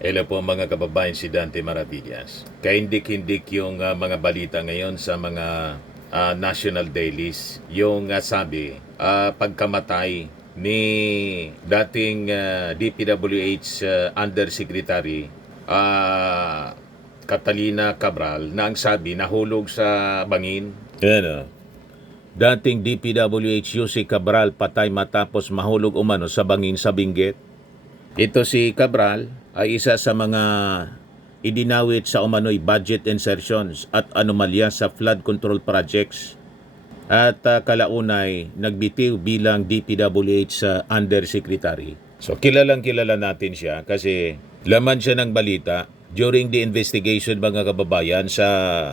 Hello po mga kababayan, si Dante Maravillas. Kaindik-hindik yung mga balita ngayon sa mga national dailies. Yung sabi, pagkamatay ni dating DPWH Undersecretary Catalina Cabral na ang sabi nahulog sa bangin. Yan dating DPWH si Cabral patay matapos mahulog umano sa bangin sa Benguet. Ito si Cabral ay isa sa mga idinawit sa umano'y budget insertions at anomalya sa flood control projects at kalaunay nagbitiw bilang DPWH Undersecretary. So kilalang kilala natin siya kasi laman siya ng balita during the investigation mga kababayan sa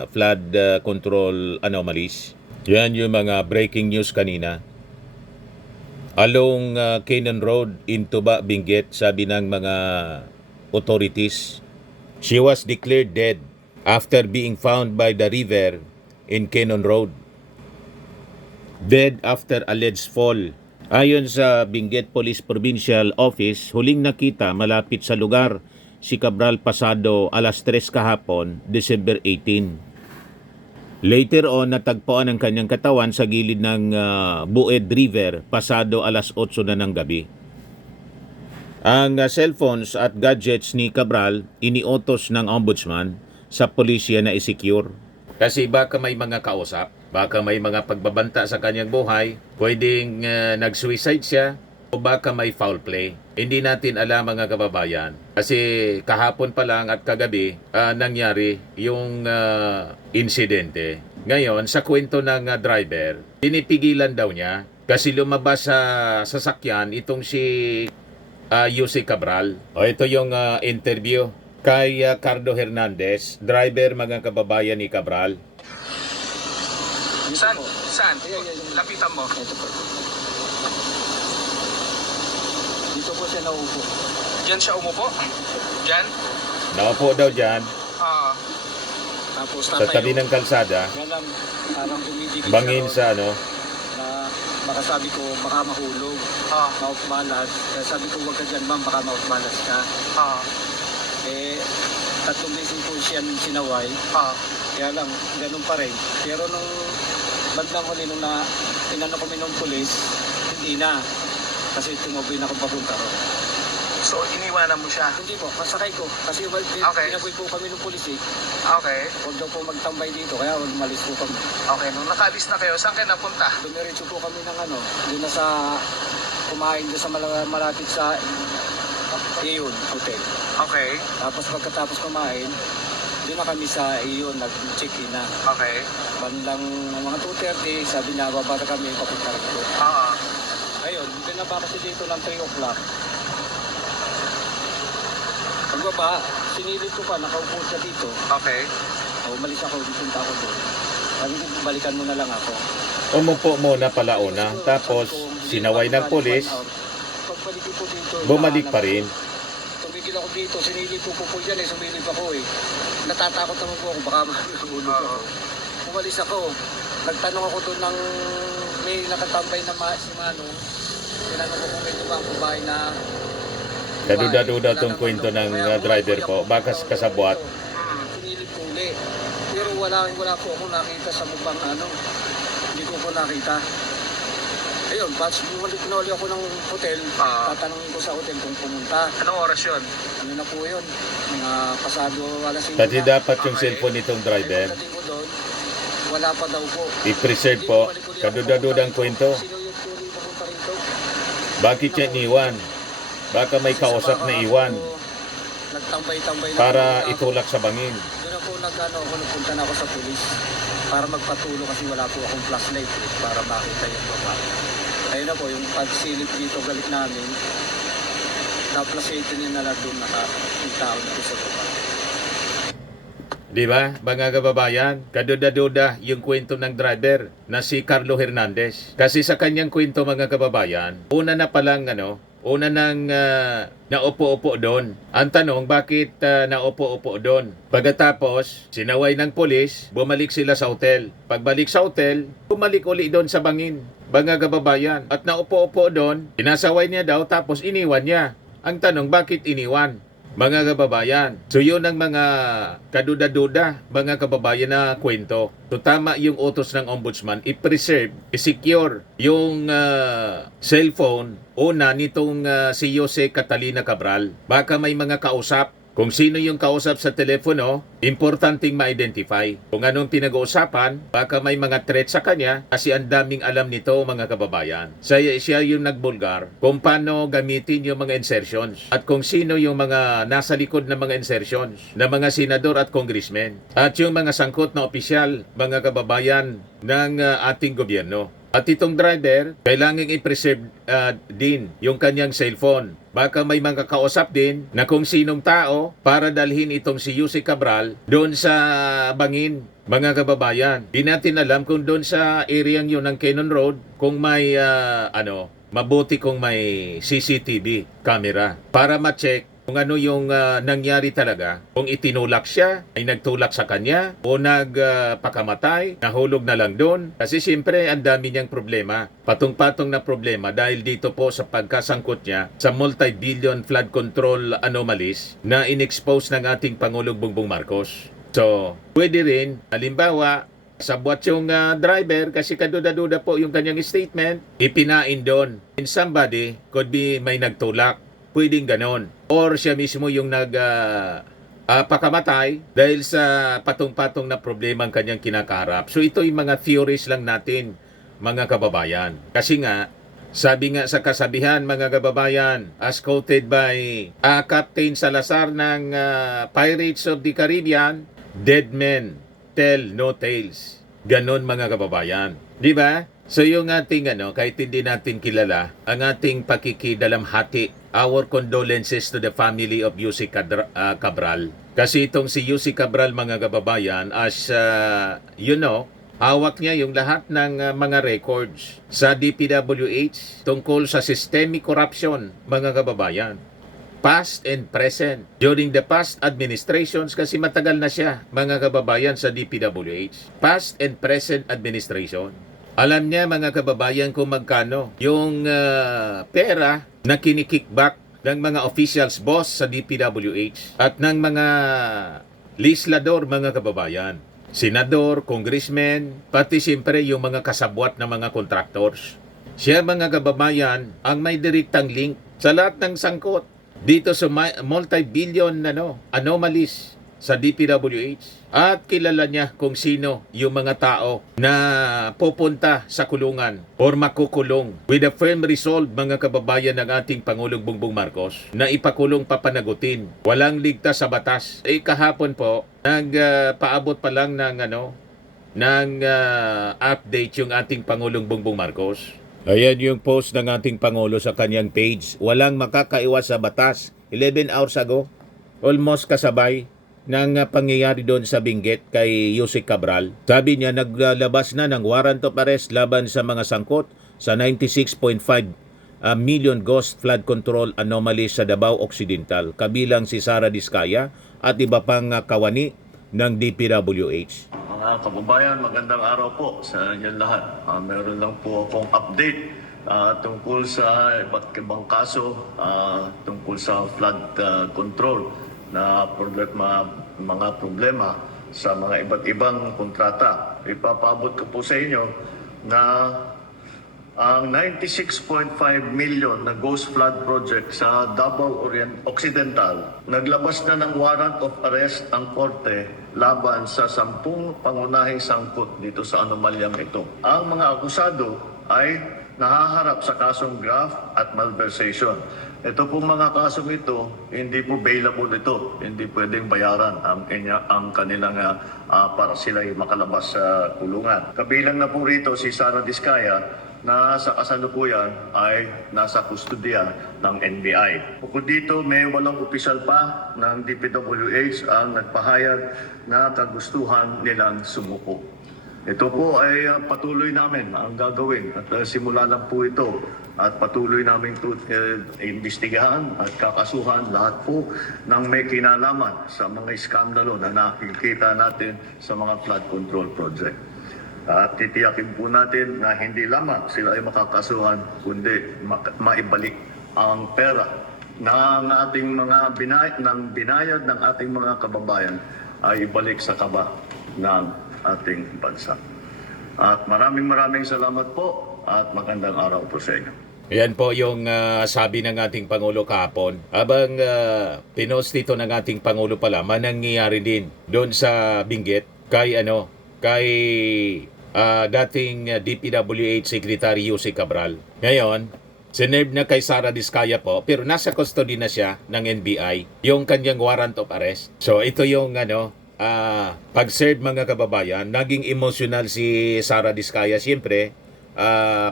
flood control anomalies. Yan yung mga breaking news kanina. Along Canaan Road in Tuba, Benguet, sabi ng mga authorities, she was declared dead after being found by the river in Canaan Road. Dead after alleged fall. Ayon sa Benguet Police Provincial Office, huling nakita malapit sa lugar si Cabral pasado alas 3 kahapon, December 18. Later on, natagpuan ang kanyang katawan sa gilid ng Bued River pasado alas 8 na ng gabi. Ang cellphones at gadgets ni Cabral iniutos ng ombudsman sa pulisya na i-secure. Kasi baka may mga kausap, baka may mga pagbabanta sa kanyang buhay, pwedeng nag-suicide siya, o baka may foul play. Hindi natin alam mga kababayan. Kasi kahapon pa lang at kagabi nangyari yung insidente. Ngayon, sa kwento ng driver, pinipigilan daw niya kasi lumabas sa sasakyan itong si Yussi Cabral. O ito yung interview kay Cardo Hernandez, driver mga kababayan ni Cabral. Saan? Saan? Lapitan mo. Dito po siya naupo. Diyan siya umupo? Diyan? Naupo daw dyan Tapos sa tabi ng kalsada, Yan lang, parang dumidikit bangin siya sa ano. na baka sabi ko baka mahulog. Mautmalas. Kaya sabi ko wag ka dyan ma'am, baka mautmalas ka. Eh, 3 beses po siya sinaway. Kaya lang, ganun pa rin. Pero nung bandang huli nung inano kami ng pulis, hindi na. Kasi tumaboy na akong papunta ron. So, iniwanan mo siya? Hindi po, kasakay ko. Kasi Okay. pinaboy po kami ng pulis eh. Okay. Huwag daw po magtambay dito, kaya umalis po kami. Okay, nung nakalis na kayo, saan kayo napunta? Dumiretso po kami ng doon na sa kumain doon sa malapit sa Iyon Hotel. Okay. Tapos pagkatapos kumain, doon na kami sa Iyon, nag-check-in na. Okay. Bandang mga 2:30, sabi na babata kami papunta rito. Ayun, binaba kasi dito ng 3 o'clock. Pagbaba, sinilip ko pa, nakaupo siya dito. Okay. Umalis ako, punta ako doon. Sabi ko, balikan mo na lang ako. Umupo muna pala una, tapos sinaway ng pulis, Pagbalik ko dito, bumalik pa rin. Tumigil ako dito, sinilip ko po dyan eh, sumilip ako eh. Natatakot naman po ako, baka mahulog ako. Umalis ako, nagtanong ako doon ng may nakatambay na si Manong. Tinanong ko kung may tumang babae na Kaduda-duda tong kwento ng driver po, baka kasabwat. Sinilip ko uli. Pero wala po ako nakita sa mukbang hindi ko po nakita. Ayun, batch bumalik na ulit ako ng hotel. Tatanungin ko sa hotel kung pumunta. Anong oras yun? Ano na po yun? Mga pasado alas 5 Pati na. dapat yung cellphone nitong driver, Pagdating ko doon, wala pa daw po. i-preserve po. Kaduda-dudang kwento. Sinuyot ko rin papunta rito. Bakit siya iniwan? Baka may kausap na iwan Nagtambay-tambay na para po. itulak sa bangin. Doon ako nagpunta na ako sa pulis para magpatulo kasi wala po akong flashlight para makita yung babae. Ayun na po, yung pagsilip dito galit namin, na-flashlight niya na lang doon nakakita dito sa babae. Di ba, mga kababayan? Kaduda-duda yung kwento ng driver na si Carlo Hernandez. Kasi sa kanyang kwento mga kababayan, una na palang una nang naupo-upo doon. Ang tanong, bakit naupo-upo doon? Pagkatapos, sinaway ng polis, bumalik sila sa hotel. Pagbalik sa hotel, bumalik uli doon sa bangin. Mga kababayan, at naupo-upo doon, sinasaway niya daw tapos iniwan niya. Ang tanong, bakit iniwan? mga kababayan. So yun ang mga kaduda-duda, mga kababayan na kwento. So tama yung utos ng ombudsman, i-preserve, i-secure yung cellphone una nitong si Jose Catalina Cabral. Baka may mga kausap. Kung sino yung kausap sa telepono, importanteng ma-identify. Kung anong pinag-uusapan, baka may mga threat sa kanya kasi ang daming alam nito mga kababayan. Siya yung nagbulgar kung paano gamitin yung mga insertions at kung sino yung mga nasa likod ng mga insertions na mga senador at congressmen at yung mga sangkot na opisyal, mga kababayan ng ating gobyerno. At itong driver, kailangan i-preserve din yung kanyang cellphone. Baka may mga kausap din na kung sinong tao para dalhin itong si Jose Cabral doon sa bangin, mga kababayan. Di natin alam kung doon sa area yun ng Cannon Road, kung may mabuti kung may CCTV camera para ma-check kung ano yung nangyari talaga. Kung itinulak siya, ay nagtulak sa kanya, o nagpakamatay, nahulog na lang doon. Kasi siyempre, ang dami niyang problema. Patong-patong na problema dahil dito po sa pagkasangkot niya sa multi-billion flood control anomalies na inexpose ng ating Pangulong Bongbong Marcos. So, pwede rin, halimbawa, sabwat yung driver kasi kaduda-duda po yung kanyang statement, ipinain doon. And somebody could be may nagtulak. Pwedeng ganon. Or siya mismo yung pakamatay dahil sa patong-patong na problema ang kanyang kinakaharap. So ito yung mga theories lang natin, mga kababayan. Kasi nga, sabi nga sa kasabihan, mga kababayan, as quoted by Captain Salazar ng Pirates of the Caribbean, dead men tell no tales. Ganon, mga kababayan. Di ba? So yung ating kahit hindi natin kilala, ang ating pakikidalamhati, our condolences to the family of Jose Cabral. Kasi itong si Jose Cabral, mga kababayan, as hawak niya yung lahat ng mga records sa DPWH tungkol sa systemic corruption, mga kababayan. Past and present. During the past administrations, kasi matagal na siya, mga kababayan, sa DPWH. Past and present administration. Alam niya, mga kababayan, kung magkano yung pera na kinikickback ng mga officials boss sa DPWH at ng mga legislador, mga kababayan. Senador, congressmen, pati siyempre yung mga kasabwat na mga contractors. Siya, mga kababayan, ang may direktang link sa lahat ng sangkot dito sa multi-billion anomalies sa DPWH. At kilala niya kung sino yung mga tao na pupunta sa kulungan or makukulong with a firm resolve, mga kababayan, ng ating Pangulong Bongbong Marcos na ipakulong papanagutin. Walang ligtas sa batas. Kahapon po, nagpaabot pa lang ng update yung ating Pangulong Bongbong Marcos. Ayan yung post ng ating Pangulo sa kanyang page. Walang makakaiwas sa batas. 11 hours ago, almost kasabay ng pangyayari doon sa Benguet kay Jose Cabral. Sabi niya, naglabas na ng warrant of arrest laban sa mga sangkot sa 96.5 million ghost flood control anomalies sa Davao Occidental, kabilang si Sara Diskaya at iba pang kawani ng DPWH. Mga kababayan, magandang araw po sa inyo lahat. Meron lang po akong update tungkol sa iba't ibang kaso tungkol sa flood control na mga problema sa mga iba't ibang kontrata. Ipapabot ko po sa inyo na ang 96.5 million na Ghost Flood Project sa Davao Occidental, naglabas na ng warrant of arrest ang korte laban sa 10 pangunahing sangkot dito sa anomalyang ito. Ang mga akusado ay nahaharap sa kasong graft at malversation. Ito pong mga kasong ito, hindi po bailable ito. Hindi pwedeng bayaran ang kanilang para sila makalabas sa kulungan. Kabilang na po rito si Sara Diskaya na sa kasalukuyan ay nasa kustodiya ng NBI. Bukod dito, may 8 opisyal pa ng DPWH ang nagpahayag na kagustuhan nilang sumuko. Ito po ay patuloy namin ang gagawin at simula lang po ito at patuloy namin ito imbestigahan at kakasuhan lahat po ng may kinalaman sa mga iskandalo na nakikita natin sa mga flood control project. At titiyakin po natin na hindi lamang sila ay makakasuhan kundi maibalik ang pera ng ating mga binayad ng ating mga kababayan ay ibalik sa kaba ng ating bansa. At maraming salamat po at magandang araw po sa inyo. Yan po yung sabi ng ating Pangulo kahapon. Habang pinost ito ng ating Pangulo pala, manangyayari din doon sa Benguet kay dating DPWH Secretary Yusek Cabral. Ngayon, sinerve na kay Sara Diskaya po, pero nasa custody na siya ng NBI, yung kanyang warrant of arrest. So ito yung pag-serve mga kababayan, naging emotional si Sara Diskaya. Siyempre,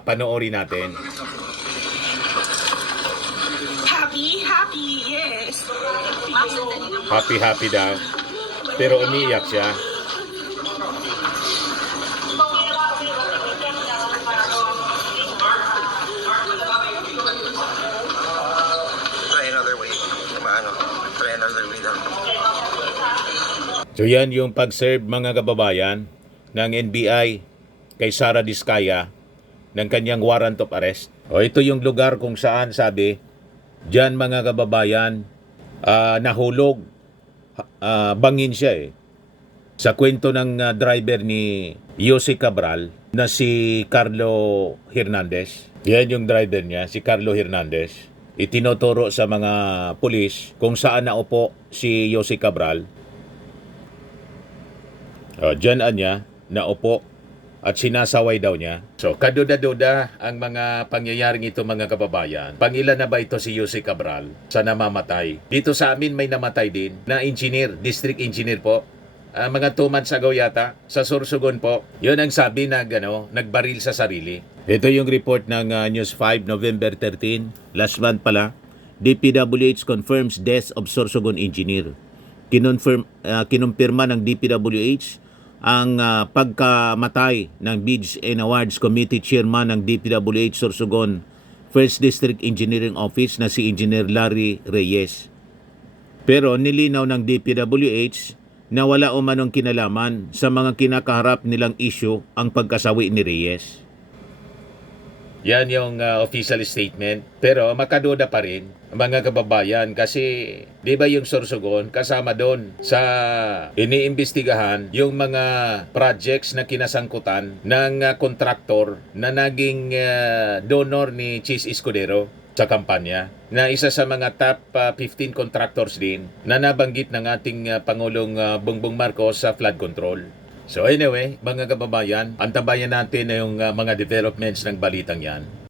panoorin natin. Happy, yes. Happy daw. Pero umiiyak siya. Try another way. Try another way daw. So yan yung pag-serve mga kababayan ng NBI kay Sara Diskaya ng kanyang warrant of arrest. O ito yung lugar kung saan sabi, diyan mga kababayan, nahulog, bangin siya Sa kwento ng driver ni Yusek Cabral na si Carlo Hernandez. Yan yung driver niya, si Carlo Hernandez. Itinuturo sa mga pulis kung saan naupo si Yusek Cabral. Diyan niya, naupo at sinasaway daw niya. So, kaduda-duda ang mga pangyayaring ito mga kababayan. Pangilan na ba ito si Yusek Cabral sa namamatay? Dito sa amin may namatay din na engineer, district engineer po. Mga 2 months ago yata, sa Sorsogon po. Yun ang sabi na nagbaril sa sarili. Ito yung report ng News 5, November 13. Last month pala. DPWH confirms death of Sorsogon engineer. Kinumpirma ng DPWH ang pagkamatay ng Bids and Awards Committee Chairman ng DPWH Sorsogon 1st District Engineering Office na si Engineer Larry Reyes. Pero nilinaw ng DPWH na wala umanong kinalaman sa mga kinakaharap nilang issue ang pagkasawi ni Reyes. Yan yung official statement. Pero makaduda pa rin mga kababayan kasi di ba yung Sorsogon kasama doon sa iniimbestigahan yung mga projects na kinasangkutan ng kontraktor na naging donor ni Chis Escudero sa kampanya na isa sa mga top 15 contractors din na nabanggit ng ating Pangulong Bongbong Marcos sa flood control. So anyway, mga kababayan, antabayan natin na yung mga developments ng balitang yan.